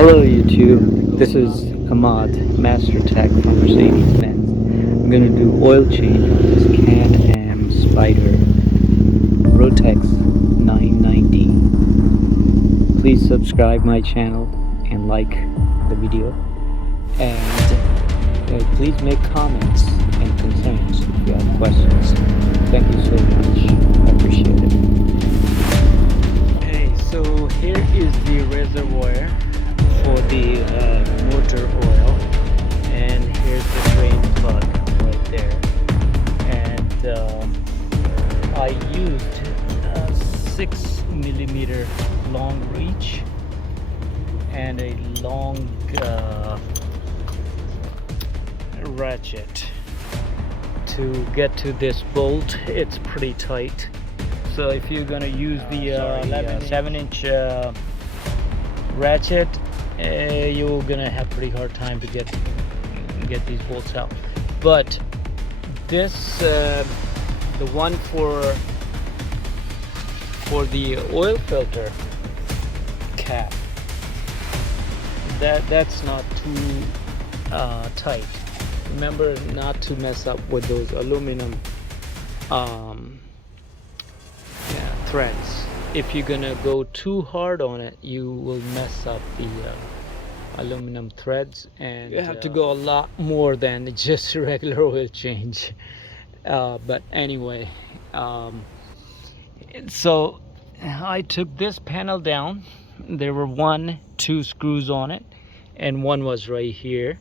Hello YouTube, this is Ahmad, Master Tech from Mercedes-Benz. I'm going to do oil change on this Can-Am Spyder Rotex 990. Please subscribe my channel and like the video, and please make comments and concerns if you have questions. Thank you so much, I appreciate it. Okay, so here is the reservoir for the motor oil, and here's the drain plug right there. And I used a 6mm long reach and a long ratchet to get to this bolt. It's pretty tight, so if you're gonna use the 7-inch ratchet, you're gonna have pretty hard time to get these bolts out. But this the one for the oil filter cap, that's not too tight. Remember not to mess up with those aluminum threads. If you're gonna go too hard on it, you will mess up the aluminum threads, and you have to go a lot more than just a regular oil change. But anyway, so I took this panel down. There were 2 screws on it, and one was right here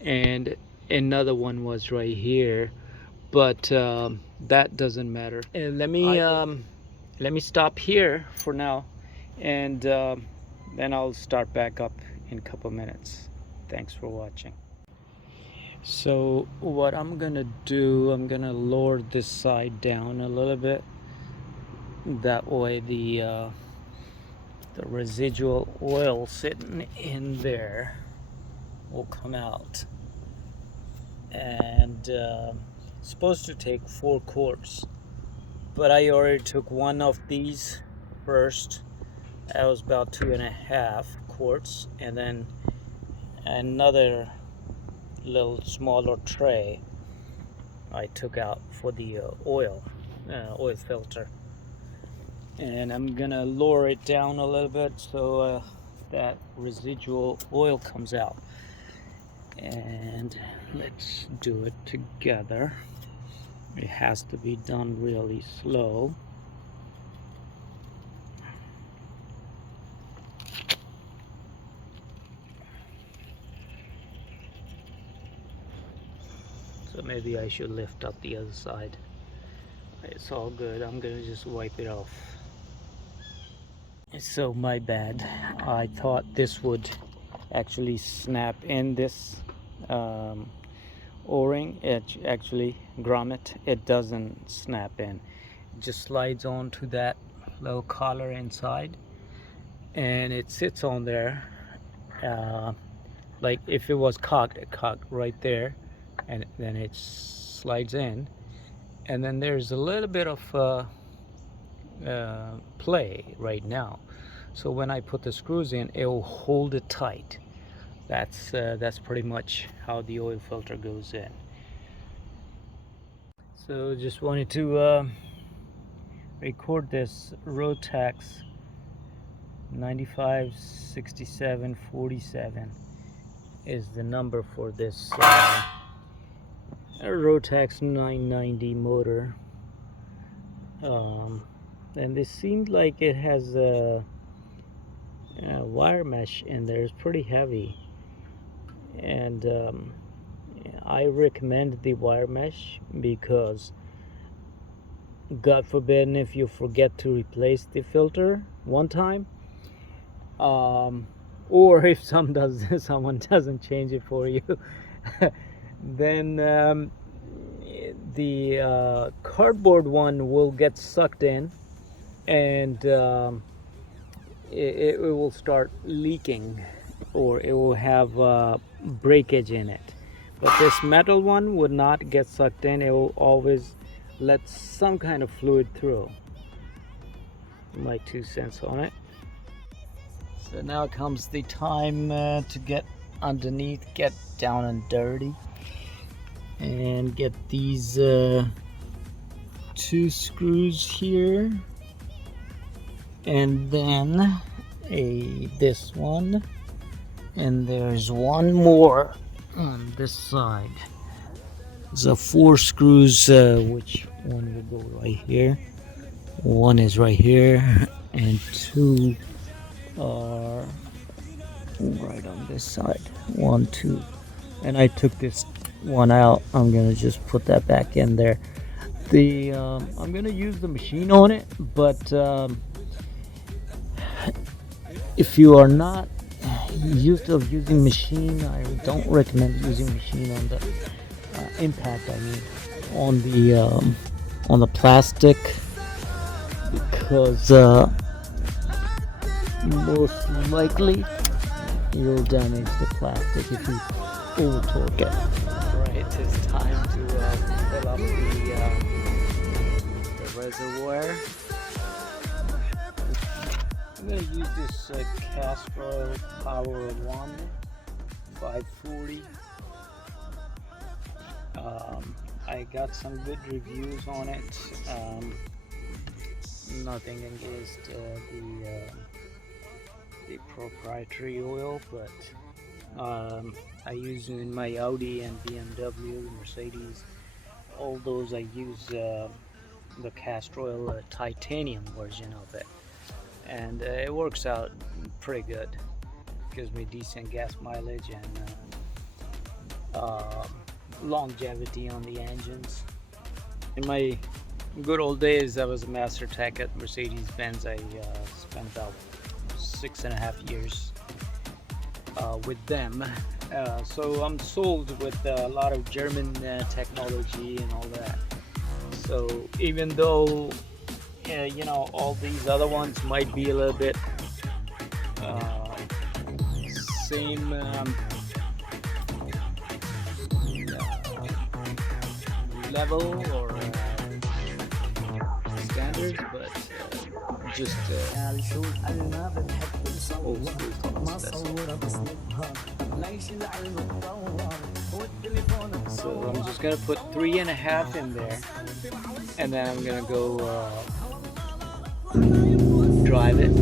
and another one was right here, but that doesn't matter. And let me stop here for now, and then I'll start back up in a couple minutes. Thanks for watching. So what I'm gonna do, I'm gonna lower this side down a little bit. That way the residual oil sitting in there will come out. And it's supposed to take 4 quarts, but I already took one of these first. That was about 2.5 quarts, and then another little smaller tray I took out for the oil filter. And I'm gonna lower it down a little bit so that residual oil comes out. And let's do it together. It has to be done really slow. So maybe I should lift up the other side. It's all good. I'm gonna just wipe it off. So my bad. I thought this would actually snap in this o-ring. It actually, grommet, it doesn't snap in. It just slides onto that little collar inside, and it sits on there like if it was cocked right there, and then it slides in, and then there's a little bit of play right now. So when I put the screws in, it will hold it tight. That's pretty much how the oil filter goes in. So just wanted to record this Rotex 956747 is the number for this Rotex 990 motor. And this seemed like it has a wire mesh in there. It's pretty heavy, and I recommend the wire mesh because God forbid if you forget to replace the filter one time, or if someone doesn't change it for you, then the cardboard one will get sucked in, and it will start leaking, or it will have breakage in it. But this metal one would not get sucked in. It will always let some kind of fluid through. My 2 cents on it. So now comes the time to get underneath, get down and dirty, and get these 2 screws here, and then this one, and there's one more on this side. There's 4 screws, which one will go right here, one is right here, and 2 are right on this side. 1, 2, and I took this one out. I'm gonna just put that back in there. I'm gonna use the machine on it, but if you are not used to using machine, I don't recommend using machine on the impact. I mean, on the plastic, because most likely you'll damage the plastic if you over torque it. Right, it's time to fill up the reservoir. I'm going to use this Castor Oil Power 1 540. I got some good reviews on it. Nothing against the proprietary oil, but I use it in my Audi and BMW, Mercedes, all those. I use the Castor Oil titanium version of it, and it works out pretty good. Gives me decent gas mileage and longevity on the engines. In my good old days, I was a master tech at Mercedes-Benz. I spent about 6.5 years with them, so I'm sold with a lot of German technology and all that. So even though you know, all these other ones might be a little bit same level or standards, but just old school stuff. So I'm just gonna put 3.5 in there, and then I'm gonna go drive it.